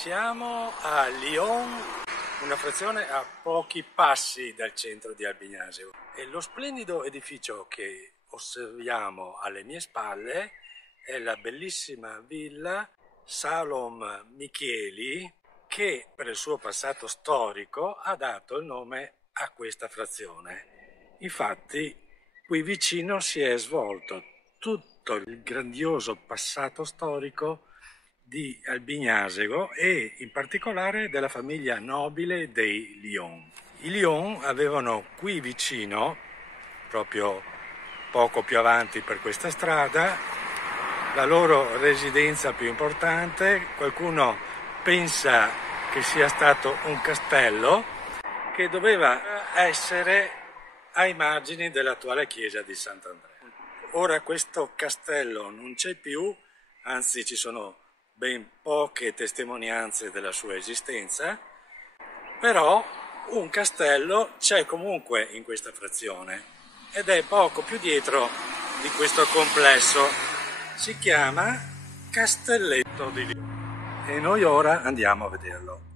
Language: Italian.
Siamo a Lyon, una frazione a pochi passi dal centro di Albignasego, e lo splendido edificio che osserviamo alle mie spalle è la bellissima villa Salom Micheli, che per il suo passato storico ha dato il nome a questa frazione. Infatti qui vicino si è svolto tutto il grandioso passato storico di Albignasego e in particolare della famiglia nobile dei Lyon. I Lyon avevano qui vicino, proprio poco più avanti per questa strada, la loro residenza più importante. Qualcuno pensa che sia stato un castello che doveva essere ai margini dell'attuale chiesa di Sant'Andrea. Ora questo castello non c'è più, anzi ci sono ben poche testimonianze della sua esistenza, però un castello c'è comunque in questa frazione ed è poco più dietro di questo complesso. Si chiama Castelletto di Lyon e noi ora andiamo a vederlo.